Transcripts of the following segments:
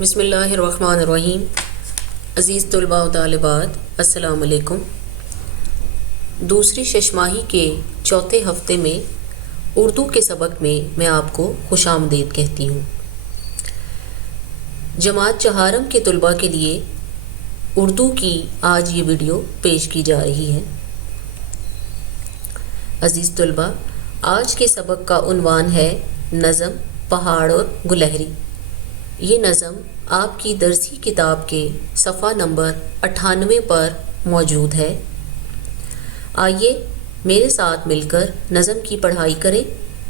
بسم اللہ الرحمن الرحیم۔ عزیز طلباء و طالبات، السلام علیکم۔ دوسری ششماہی کے چوتھے ہفتے میں اردو کے سبق میں میں آپ کو خوش آمدید کہتی ہوں۔ جماعت چہارم کے طلباء کے لیے اردو کی آج یہ ویڈیو پیش کی جا رہی ہے۔ عزیز طلباء، آج کے سبق کا عنوان ہے نظم پہاڑ اور گلہری۔ یہ نظم آپ کی درسی کتاب کے صفحہ نمبر 98 پر موجود ہے۔ آئیے میرے ساتھ مل کر نظم کی پڑھائی کریں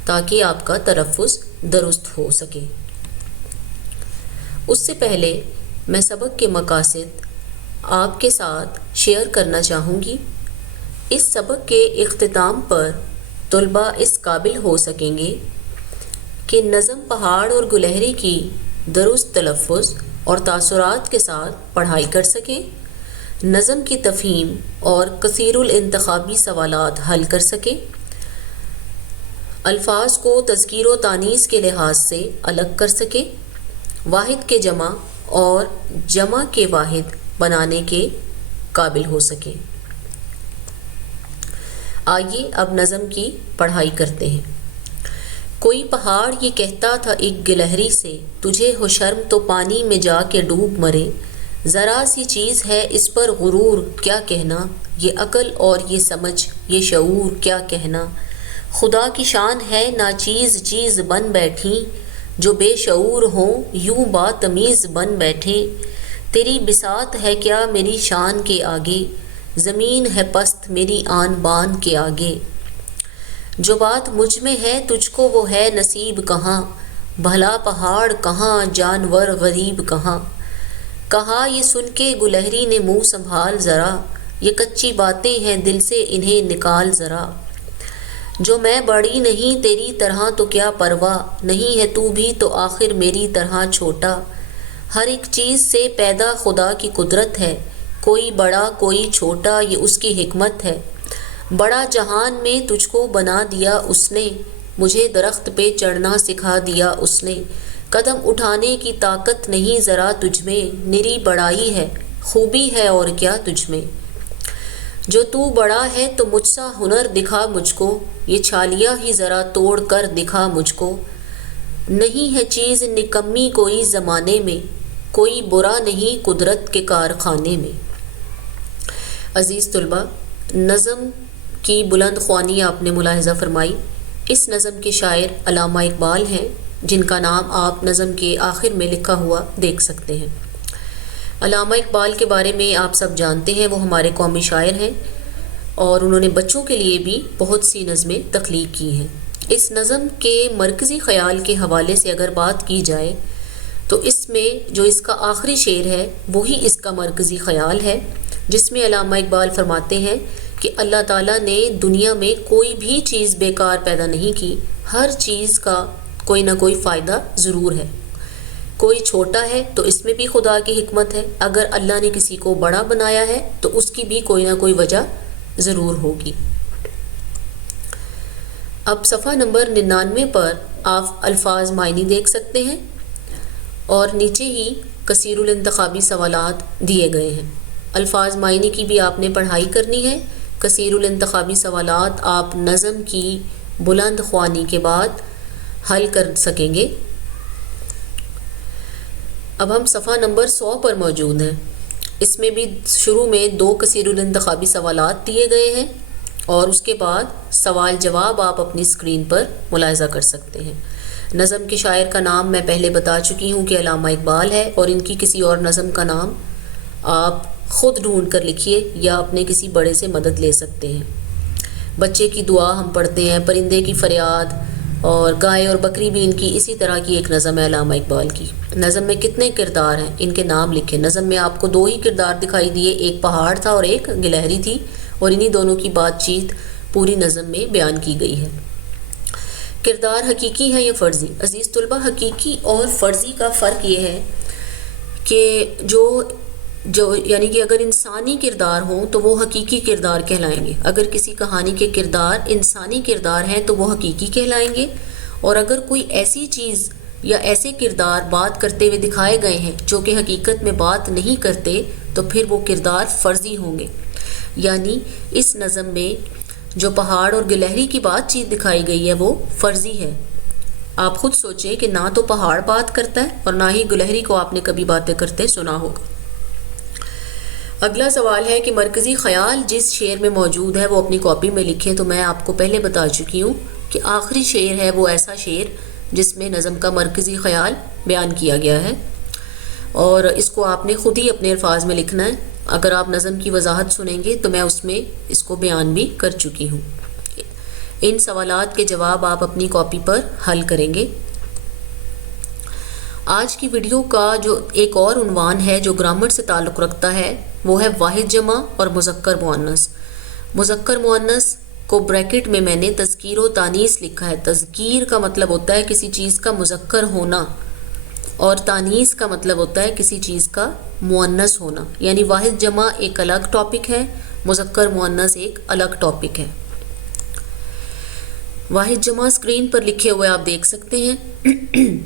تاکہ آپ کا تلفظ درست ہو سکے۔ اس سے پہلے میں سبق کے مقاصد آپ کے ساتھ شیئر کرنا چاہوں گی۔ اس سبق کے اختتام پر طلباء اس قابل ہو سکیں گے کہ نظم پہاڑ اور گلہری کی درست تلفظ اور تاثرات کے ساتھ پڑھائی کر سکیں، نظم کی تفہیم اور کثیر الانتخابی سوالات حل کر سکیں، الفاظ کو تذکیر و تانیث کے لحاظ سے الگ کر سکیں، واحد کے جمع اور جمع کے واحد بنانے کے قابل ہو سکیں۔ آئیے اب نظم کی پڑھائی کرتے ہیں۔ کوئی پہاڑ یہ کہتا تھا ایک گلہری سے، تجھے ہو شرم تو پانی میں جا کے ڈوب مرے، ذرا سی چیز ہے اس پر غرور کیا کہنا، یہ عقل اور یہ سمجھ یہ شعور کیا کہنا، خدا کی شان ہے ناچیز چیز بن بیٹھی، جو بے شعور ہوں یوں با تمیز بن بیٹھے، تیری بساط ہے کیا میری شان کے آگے، زمین ہے پست میری آن بان کے آگے، جو بات مجھ میں ہے تجھ کو وہ ہے نصیب کہاں، بھلا پہاڑ کہاں جانور غریب کہاں، کہا یہ سن کے گلہری نے منہ سنبھال ذرا، یہ کچی باتیں ہیں دل سے انہیں نکال ذرا، جو میں بڑی نہیں تیری طرح تو کیا پرواہ، نہیں ہے تو بھی تو آخر میری طرح چھوٹا، ہر ایک چیز سے پیدا خدا کی قدرت ہے، کوئی بڑا کوئی چھوٹا یہ اس کی حکمت ہے، بڑا جہان میں تجھ کو بنا دیا اس نے، مجھے درخت پہ چڑھنا سکھا دیا اس نے، قدم اٹھانے کی طاقت نہیں ذرا تجھ میں، نری بڑائی ہے خوبی ہے اور کیا تجھ میں، جو تو بڑا ہے تو مجھ سا ہنر دکھا مجھ کو، یہ چھالیاں ہی ذرا توڑ کر دکھا مجھ کو، نہیں ہے چیز نکمی کوئی زمانے میں، کوئی برا نہیں قدرت کے کارخانے میں۔ عزیز طلباء، نظم کی بلند خوانی آپ نے ملاحظہ فرمائی۔ اس نظم کے شاعر علامہ اقبال ہیں، جن کا نام آپ نظم کے آخر میں لکھا ہوا دیکھ سکتے ہیں۔ علامہ اقبال کے بارے میں آپ سب جانتے ہیں، وہ ہمارے قومی شاعر ہیں اور انہوں نے بچوں کے لیے بھی بہت سی نظمیں تخلیق کی ہیں۔ اس نظم کے مرکزی خیال کے حوالے سے اگر بات کی جائے تو اس میں جو اس کا آخری شعر ہے وہی اس کا مرکزی خیال ہے، جس میں علامہ اقبال فرماتے ہیں کہ اللہ تعالیٰ نے دنیا میں کوئی بھی چیز بیکار پیدا نہیں کی، ہر چیز کا کوئی نہ کوئی فائدہ ضرور ہے، کوئی چھوٹا ہے تو اس میں بھی خدا کی حکمت ہے، اگر اللہ نے کسی کو بڑا بنایا ہے تو اس کی بھی کوئی نہ کوئی وجہ ضرور ہوگی۔ اب صفحہ نمبر 99 پر آپ الفاظ معنی دیکھ سکتے ہیں اور نیچے ہی کثیر الانتخابی سوالات دیے گئے ہیں۔ الفاظ معنی کی بھی آپ نے پڑھائی کرنی ہے، کثیر الانتخابی سوالات آپ نظم کی بلند خوانی کے بعد حل کر سکیں گے۔ اب ہم صفحہ نمبر 100 پر موجود ہیں۔ اس میں بھی شروع میں 2 کثیر الانتخابی سوالات دیے گئے ہیں اور اس کے بعد سوال جواب آپ اپنی اسکرین پر ملاحظہ کر سکتے ہیں۔ نظم کے شاعر کا نام میں پہلے بتا چکی ہوں کہ علامہ اقبال ہے، اور ان کی کسی اور نظم کا نام آپ خود ڈھونڈ کر لکھیے یا اپنے کسی بڑے سے مدد لے سکتے ہیں۔ بچے کی دعا ہم پڑھتے ہیں، پرندے کی فریاد اور گائے اور بکری بھی ان کی اسی طرح کی ایک نظم ہے علامہ اقبال کی۔ نظم میں کتنے کردار ہیں ان کے نام لکھیں۔ نظم میں آپ کو 2 ہی کردار دکھائی دیے، ایک پہاڑ تھا اور ایک گلہری تھی، اور انہی دونوں کی بات چیت پوری نظم میں بیان کی گئی ہے۔ کردار حقیقی ہے یا فرضی؟ عزیز طلبہ، حقیقی اور فرضی کا فرق یہ ہے کہ جو یعنی کہ اگر انسانی کردار ہوں تو وہ حقیقی کردار کہلائیں گے، اگر کسی کہانی کے کردار انسانی کردار ہیں تو وہ حقیقی کہلائیں گے، اور اگر کوئی ایسی چیز یا ایسے کردار بات کرتے ہوئے دکھائے گئے ہیں جو کہ حقیقت میں بات نہیں کرتے تو پھر وہ کردار فرضی ہوں گے. یعنی اس نظم میں جو پہاڑ اور گلہری کی بات چیت دکھائی گئی ہے وہ فرضی ہے. آپ خود سوچیں کہ نہ تو پہاڑ بات کرتا ہے اور نہ ہی گلہری کو آپ نے کبھی باتیں کرتے سنا ہوگا. اگلا سوال ہے کہ مرکزی خیال جس شعر میں موجود ہے وہ اپنی کاپی میں لکھیں. تو میں آپ کو پہلے بتا چکی ہوں کہ آخری شعر ہے وہ ایسا شعر جس میں نظم کا مرکزی خیال بیان کیا گیا ہے اور اس کو آپ نے خود ہی اپنے الفاظ میں لکھنا ہے. اگر آپ نظم کی وضاحت سنیں گے تو میں اس میں اس کو بیان بھی کر چکی ہوں. ان سوالات کے جواب آپ اپنی کاپی پر حل کریں گے. آج کی ویڈیو کا جو ایک اور عنوان ہے جو گرامر سے تعلق رکھتا ہے وہ ہے واحد جمع اور مذکر مؤنث. مذکر مؤنث کو بریکٹ میں نے تذکیر و تانیث لکھا ہے. تذکیر کا مطلب ہوتا ہے کسی چیز کا مذکر ہونا اور تانیث کا مطلب ہوتا ہے کسی چیز کا مؤنث ہونا. یعنی واحد جمع ایک الگ ٹاپک ہے، مذکر مؤنث ایک الگ ٹاپک ہے. واحد جمع اسکرین پر لکھے ہوئے آپ دیکھ سکتے ہیں.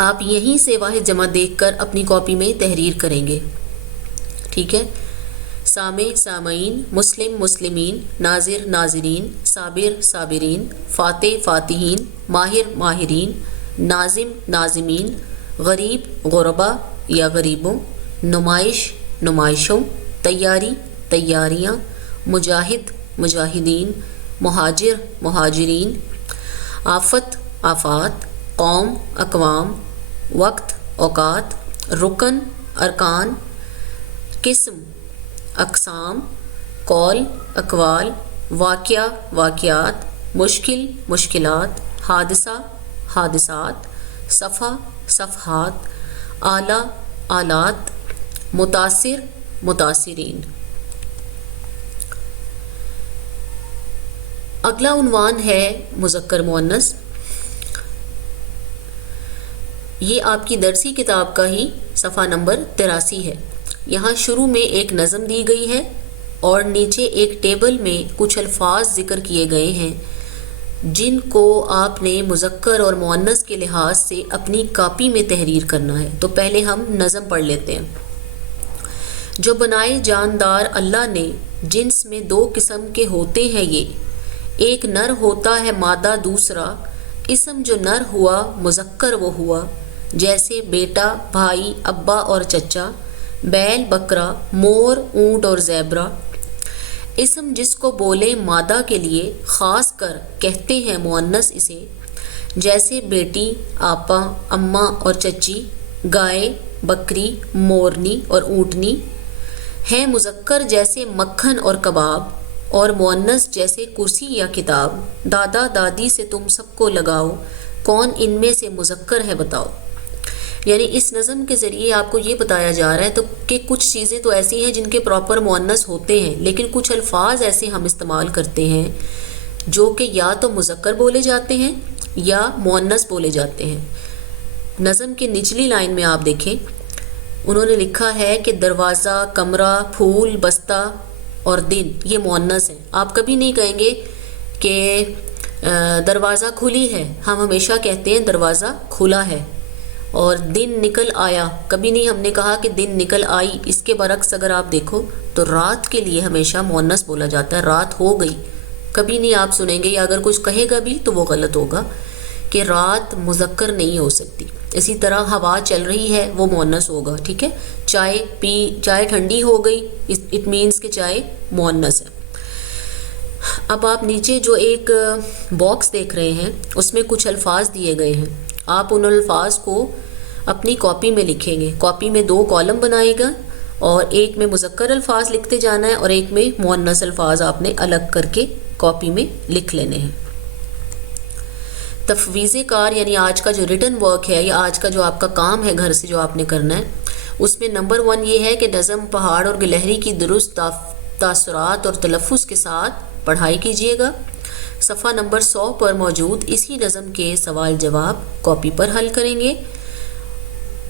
آپ یہیں سے واحد جمع دیکھ کر اپنی کاپی میں تحریر کریں گے. ٹھیک ہے. سامع سامعین، مسلم مسلمین، ناظر ناظرین، صابر صابرین، فاتح فاتحین، ماہر ماہرین، ناظم ناظمین، غریب غربا یا غریبوں، نمائش نمائشوں، تیاری تیاریاں، مجاہد مجاہدین، مہاجر مہاجرین، آفت آفات، قوم اقوام، وقت اوقات، رکن ارکان، قسم اقسام، قول اقوال، واقعہ واقعات، مشکل مشکلات، حادثہ حادثات، صفحہ صفحات، آلہ آلات، متاثر متاثرین. اگلا عنوان ہے مذکر مؤنث. یہ آپ کی درسی کتاب کا ہی صفحہ نمبر 83 ہے. یہاں شروع میں ایک نظم دی گئی ہے اور نیچے ایک ٹیبل میں کچھ الفاظ ذکر کیے گئے ہیں جن کو آپ نے مذکر اور مؤنث کے لحاظ سے اپنی کاپی میں تحریر کرنا ہے. تو پہلے ہم نظم پڑھ لیتے ہیں. جو بنائے جاندار اللہ نے، جنس میں دو قسم کے ہوتے ہیں یہ، ایک نر ہوتا ہے مادہ دوسرا، اسم جو نر ہوا مذکر وہ ہوا، جیسے بیٹا بھائی ابا اور چچا، بیل بکرا مور اونٹ اور زیبرا. اسم جس کو بولے مادہ کے لیے خاص کر کہتے ہیں مؤنث اسے، جیسے بیٹی آپا اماں اور چچی، گائے بکری مورنی اور اونٹنی. ہیں مذکر جیسے مکھن اور کباب، اور مؤنث جیسے کرسی یا کتاب. دادا دادی سے تم سب کو لگاؤ، کون ان میں سے مذکر ہے بتاؤ. یعنی اس نظم کے ذریعے آپ کو یہ بتایا جا رہا ہے کہ کچھ چیزیں تو ایسی ہیں جن کے پراپر مؤنث ہوتے ہیں، لیکن کچھ الفاظ ایسے ہم استعمال کرتے ہیں جو کہ یا تو مذکر بولے جاتے ہیں یا مؤنث بولے جاتے ہیں. نظم کی نچلی لائن میں آپ دیکھیں، انہوں نے لکھا ہے کہ دروازہ کمرہ پھول بستہ اور دن یہ مؤنث ہیں. آپ کبھی نہیں کہیں گے کہ دروازہ کھلی ہے، ہم ہمیشہ کہتے ہیں دروازہ کھلا ہے. اور دن نکل آیا، کبھی نہیں ہم نے کہا کہ دن نکل آئی. اس کے برعکس اگر آپ دیکھو تو رات کے لیے ہمیشہ مؤنث بولا جاتا ہے، رات ہو گئی. کبھی نہیں آپ سنیں گے، یا اگر کچھ کہے گا بھی تو وہ غلط ہوگا کہ رات مذکر نہیں ہو سکتی. اسی طرح ہوا چل رہی ہے وہ مؤنث ہوگا. ٹھیک ہے. چائے ٹھنڈی ہو گئی، اٹ مینس کہ چائے مؤنث ہے. اب آپ نیچے جو ایک باکس دیکھ رہے ہیں اس میں کچھ الفاظ دیے گئے ہیں. آپ ان الفاظ کو اپنی کاپی میں لکھیں گے. کاپی میں 2 کالم بنائے گا اور ایک میں مذکر الفاظ لکھتے جانا ہے اور ایک میں مؤنث الفاظ آپ نے الگ کر کے کاپی میں لکھ لینے ہیں. تفویض کار یعنی آج کا جو ریٹن ورک ہے یا آج کا جو آپ کا کام ہے گھر سے جو آپ نے کرنا ہے، اس میں نمبر 1 یہ ہے کہ نظم پہاڑ اور گلہری کی درست تاثرات اور تلفظ کے ساتھ پڑھائی کیجیے گا. صفحہ نمبر 100 پر موجود اسی نظم کے سوال جواب کاپی پر حل کریں گے.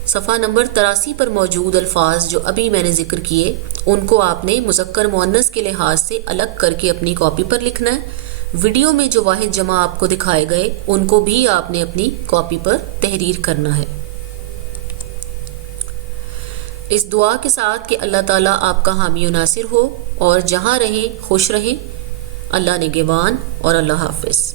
صفحہ نمبر 83 پر موجود الفاظ جو ابھی میں نے ذکر کیے ان کو آپ نے مذکر مؤنث کے لحاظ سے الگ کر کے اپنی کاپی پر لکھنا ہے. ویڈیو میں جو واحد جمع آپ کو دکھائے گئے ان کو بھی آپ نے اپنی کاپی پر تحریر کرنا ہے۔ اس دعا کے ساتھ کہ اللہ تعالیٰ آپ کا حامی و ناصر ہو اور جہاں رہیں خوش رہیں۔ اللہ نگہبان اور اللہ حافظ۔